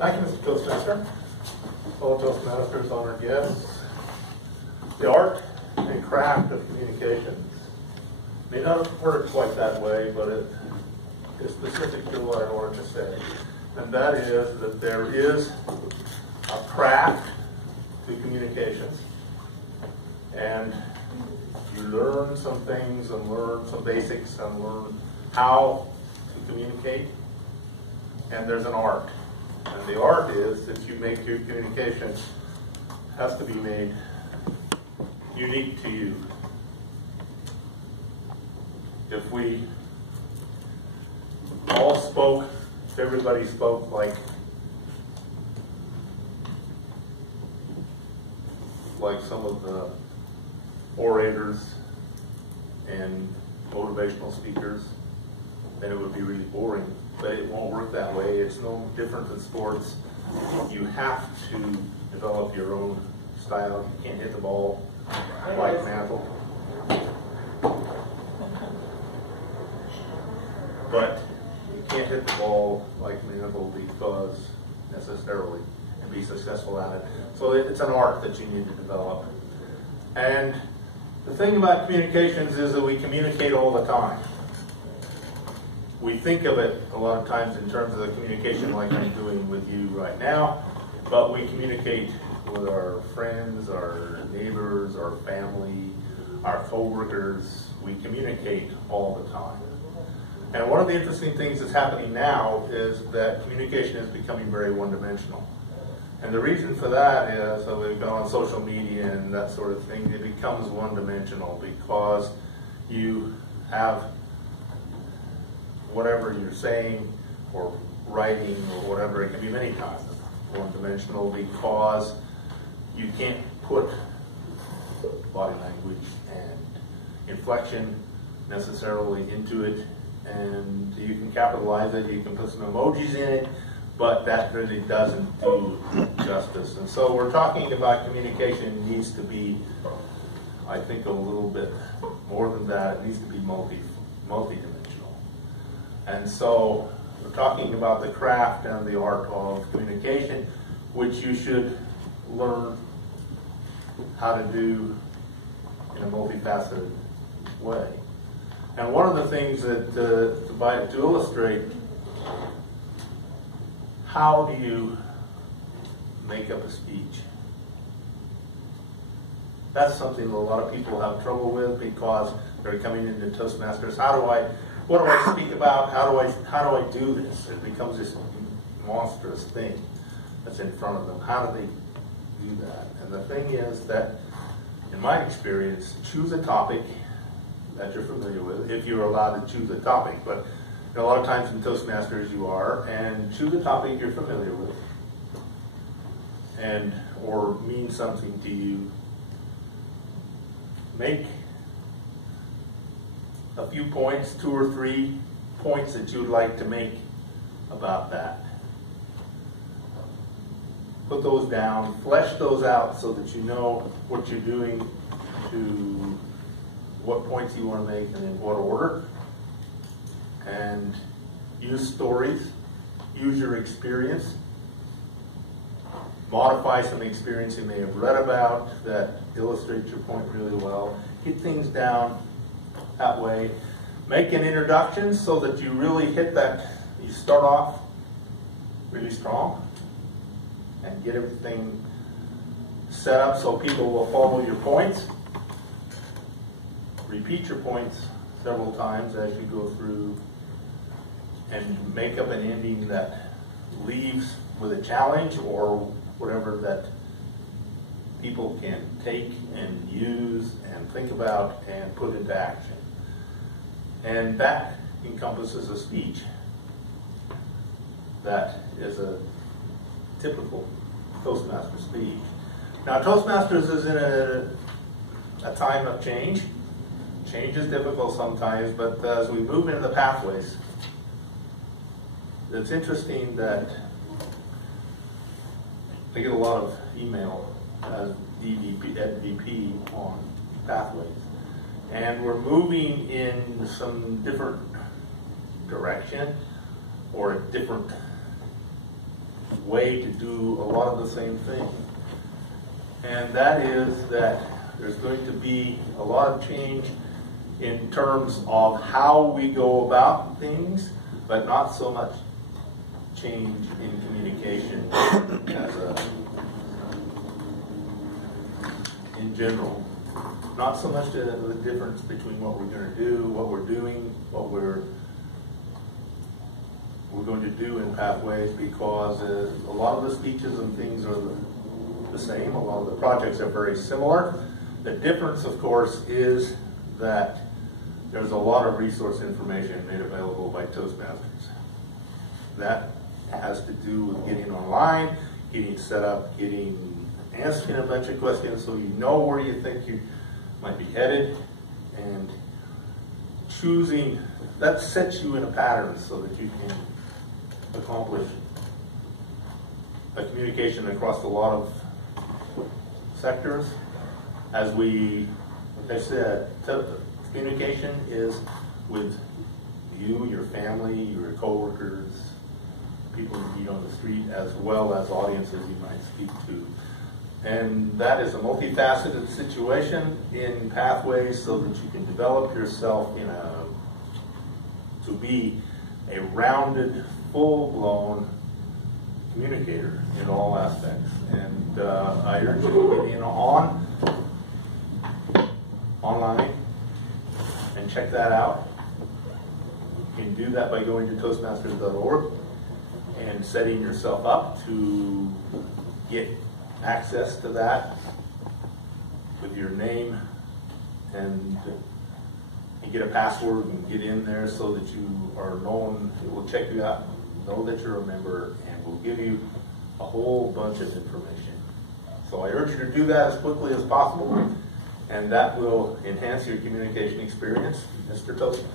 Thank you, Mr. Toastmaster. Fellow Toastmasters, honored guests. The art and craft of communication may not have worked quite that way, but it is specific to what I wanted to say. And that is that there is a craft to communications. And you learn some things and learn some basics and learn how to communicate. And there's an art. And the art is that you make your communication has to be made unique to you. If we all spoke, if everybody spoke like some of the orators and motivational speakers, then it would be really boring. But it won't work that way. It's no different than sports. You have to develop your own style. You can't hit the ball like Mantle. But you can't hit the ball like Mantle because necessarily and be successful at it. So it's an art that you need to develop. And the thing about communications is that we communicate all the time. We think of it a lot of times in terms of the communication like I'm doing with you right now, but we communicate with our friends, our neighbors, our family, our co-workers. We communicate all the time. And one of the interesting things that's happening now is that communication is becoming very one-dimensional. And the reason for that is that we've gone on social media and that sort of thing. It becomes one-dimensional because you have whatever you're saying or writing or whatever, it can be many times one-dimensional because you can't put body language and inflection necessarily into it, and you can capitalize it, you can put some emojis in it, but that really doesn't do justice. And so we're talking about communication needs to be, I think, a little bit more than that. It needs to be multi-dimensional. And so we're talking about the craft and the art of communication, which you should learn how to do in a multifaceted way. And one of the things that, to illustrate, how do you make up a speech? That's something that a lot of people have trouble with because they're coming into Toastmasters. What do I speak about? How do I do this? It becomes this monstrous thing that's in front of them. How do they do that? And the thing is that, in my experience, choose a topic that you're familiar with, if you're allowed to choose a topic. But a lot of times in Toastmasters you are, and choose a topic you're familiar with, and or means something to you. Make a few points, 2 or 3 points that you'd like to make about that. Put those down, flesh those out so that you know what you're doing, to what points you want to make and in what order. And use stories, use your experience, modify some experience you may have read about that illustrates your point really well. Get things down that way. Make an introduction so that you really hit that, you start off really strong and get everything set up so people will follow your points. Repeat your points several times as you go through and make up an ending that leaves with a challenge or whatever that people can take and use and think about and put into action. And that encompasses a speech. That is a typical Toastmaster speech. Now, Toastmasters is in a time of change. Change is difficult sometimes, but as we move into the pathways, it's interesting that I get a lot of email as EVP on pathways. And we're moving in some different direction or a different way to do a lot of the same thing. And that is that there's going to be a lot of change in terms of how we go about things, but not so much change in communication in general. Not so much the difference between what we're going to do, what we're doing, what we're going to do in Pathways, because a lot of the speeches and things are the same. A lot of the projects are very similar. The difference, of course, is that there's a lot of resource information made available by Toastmasters. That has to do with getting online, getting set up, asking a bunch of questions so you know where you think you might be headed, and choosing. That sets you in a pattern so that you can accomplish a communication across a lot of sectors. As like I said, communication is with you, your family, your coworkers, people you meet on the street, as well as audiences you might speak to. And that is a multifaceted situation in Pathways, so that you can develop yourself to be a rounded, full-blown communicator in all aspects. And I urge you to get in online and check that out. You can do that by going to Toastmasters.org and setting yourself up to get access to that with your name, and you get a password and get in there so that you are known. It will check you out, know that you're a member, and will give you a whole bunch of information. So I urge you to do that as quickly as possible, and that will enhance your communication experience, Mr. Toastmaster.